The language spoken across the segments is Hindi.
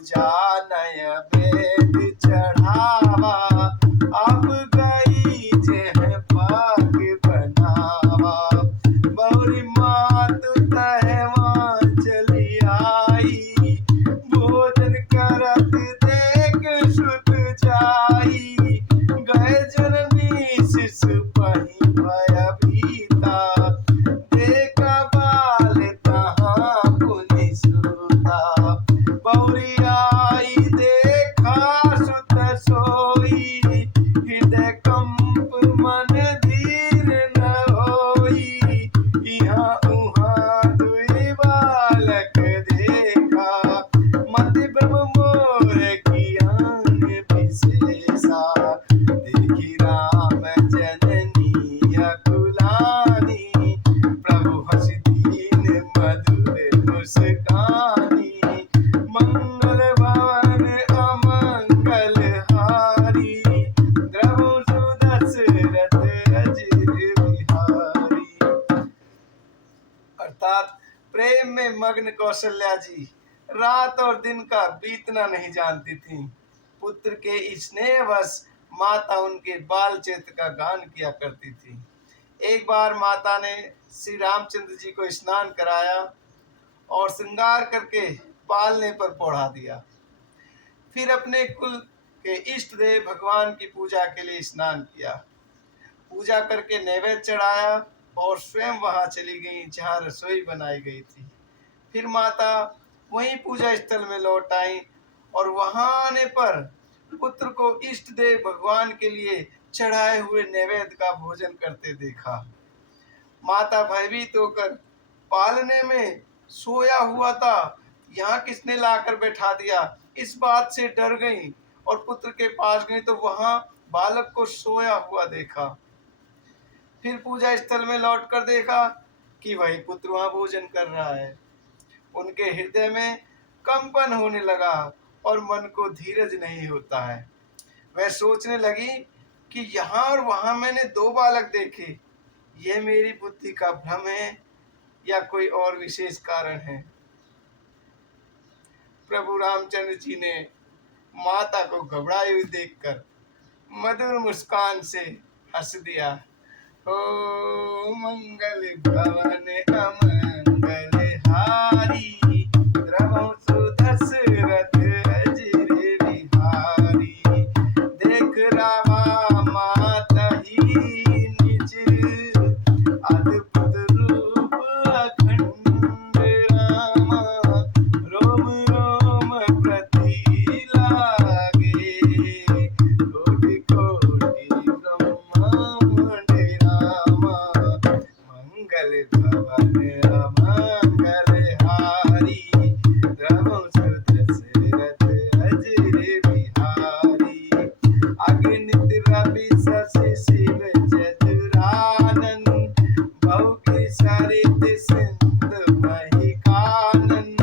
पूजा नैवेद्य चढ़ावा, अब गई जे पाक बनावा। बौरी मात तहवा चली आई, भोजन करत देख सुत जाई। गए जननी शिशु पही भयभीता, देखा बाल तहाँ पुनि सुता। बौरी आई देखा सुत सोई, हृदय कंप मन धीर न होई। यहाँ उहाँ दुई बालक देखा, मति ब्रह्म मोर की आन विशेषा। देखी राम जननी अकुलानी, प्रभु हंस दीन मधुर मुस्कानी। मंगल भवन अमंगल हारी, द्रवहु सुदशरथ अजिर बिहारी। अर्थात प्रेम में मग्न कौशल्या जी रात और दिन का बीतना नहीं जानती थी। पुत्र के स्नेहवश माता उनके बाल चरित्र का गान किया करती थी। एक बार माता ने श्री रामचंद्र जी को स्नान कराया और श्रृंगार करके पालने पर पौड़ा दिया। फिर अपने कुल के इष्ट देव भगवान की पूजा के लिए स्नान किया, पूजा करके नैवेद्य चढ़ाया और स्वयं वहां चली गई जहां रसोई बनाई गई थी। फिर माता वहीं पूजा स्थल में लौट आई और वहां आने पर पुत्र को इष्ट देव भगवान के लिए चढ़ाए हुए नैवेद्य का भोजन करते देखा। माता भयभीत होकर पालने में सोया हुआ था, यहाँ किसने लाकर बैठा दिया, इस बात से डर गई और पुत्र के पास गई तो वहां बालक को सोया हुआ देखा। फिर पूजा स्थल में लौटकर देखा कि वही पुत्र वहां भोजन कर रहा है। उनके हृदय में कंपन होने लगा और मन को धीरज नहीं होता है। वह सोचने लगी कि यहाँ और वहां मैंने दो बालक देखे, यह मेरी बुद्धि का भ्रम है या कोई और विशेष कारण है। प्रभु रामचंद्र जी ने माता को घबराई हुई देखकर मधुर मुस्कान से हंस दिया। ओ मंगल भवन अमंगल हारी, द्रवहु सुदशरथ अजिर बिहारी। देख रामा माता ही निज, अद्भुत रूप अखंड रामा। रोम रोम प्रति लागे, कोटि कोटि ब्रह्मांड रामा। मंगल भवन अमंगल हारी, द्रवहु सुदशरथ अजिर बिहारी। अगणित रवि शशि शिव चतुरानन, बहु की सरित सिंधु मही कानन।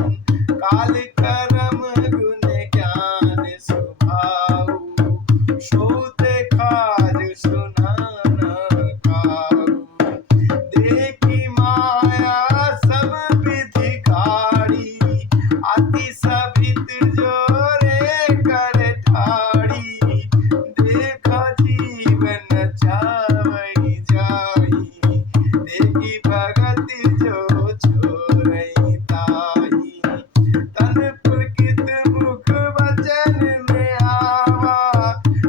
काल करम गुण ज्ञान स्वभाव, सो देखा जो सुनाना काऊ। देखी माया सब विधि कारी, अति सभित जोरे कर ठाड़ी। देखा जीवन चावई जाई, देखी भगति जो छोरई ताई। तन पुलकित मुख वचन में आवा,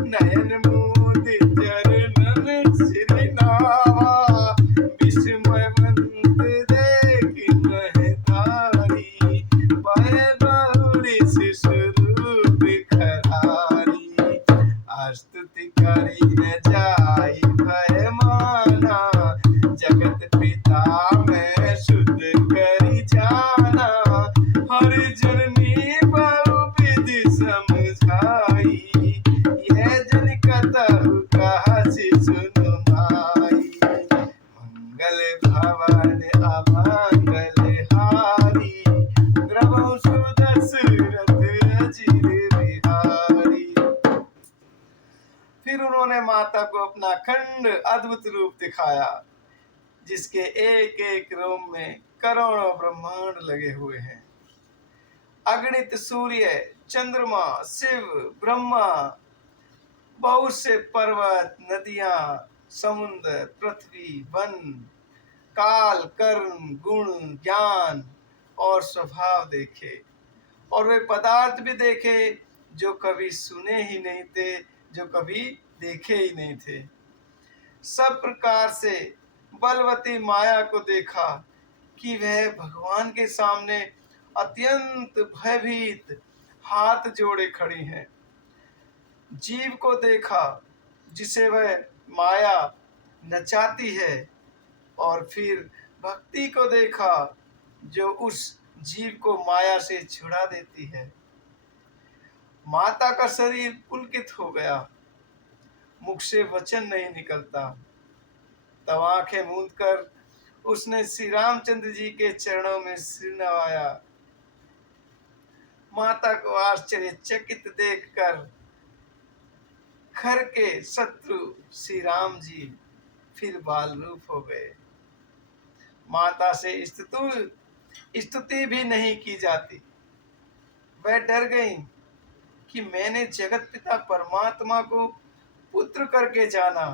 नयन मोद चरणन सिर नावा। विस्मयवंत देख महतारी, पय बहुरी शिशु रूप खरारी। स्तुति करी न जाई भय माना, जगत पिता मैं शुद्ध करी जाना। हर जननी बहु विधि समझाई, यह जन कतहु कहसि सुनु माई। मंगल भवन अमंगल हारी, द्रवहु सुदशरथ अजिर बिहारी। फिर उन्होंने माता को अपना अखंड अद्भुत रूप दिखाया, जिसके एक एक रोम में करोड़ों ब्रह्मांड लगे हुए हैं। अगणित सूर्य चंद्रमा, शिव, ब्रह्मा, बहुत से पर्वत, नदियां, समुद्र, पृथ्वी, वन, काल, कर्म, गुण, ज्ञान और स्वभाव देखे, और वे पदार्थ भी देखे जो कभी सुने ही नहीं थे, जो कभी देखे ही नहीं थे। सब प्रकार से बलवती माया को देखा कि वह भगवान के सामने अत्यंत भयभीत हाथ जोड़े खड़ी हैं। जीव को देखा जिसे वह माया नचाती है, और फिर भक्ति को देखा जो उस जीव को माया से छुड़ा देती है। माता का शरीर पुलकित हो गया, मुख से वचन नहीं निकलता। तब आंखें मूंद कर उसने श्री रामचंद्र जी के चरणों में सिर नवाया। माता को आश्चर्यचकित देखकर खर के शत्रु श्री राम जी फिर बाल रूप हो गए। माता से स्तुति भी नहीं की जाती। वह डर गई कि मैंने जगत पिता परमात्मा को पुत्र करके जाना।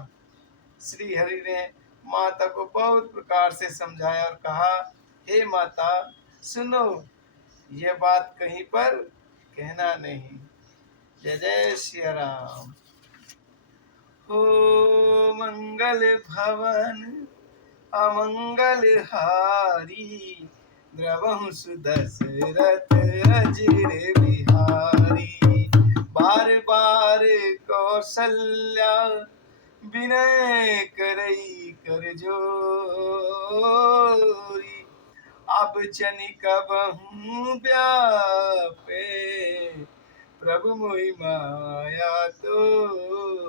श्री हरि ने माता को बहुत प्रकार से समझाया और कहा, हे माता सुनो, यह बात कहीं पर कहना नहीं। जय जय सिया राम। हो मंगल भवन अमंगल हारी, द्रवहु सुदशरथ अजर बिहारी। बार बार कौशल्या विनय करई कर जोरी। अब जनि कबहु व्यापे, प्रभु मोहि माया तोरी।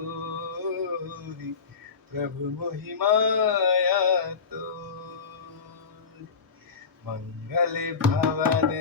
प्रभु मोहि माया तोरी। मंगल भवन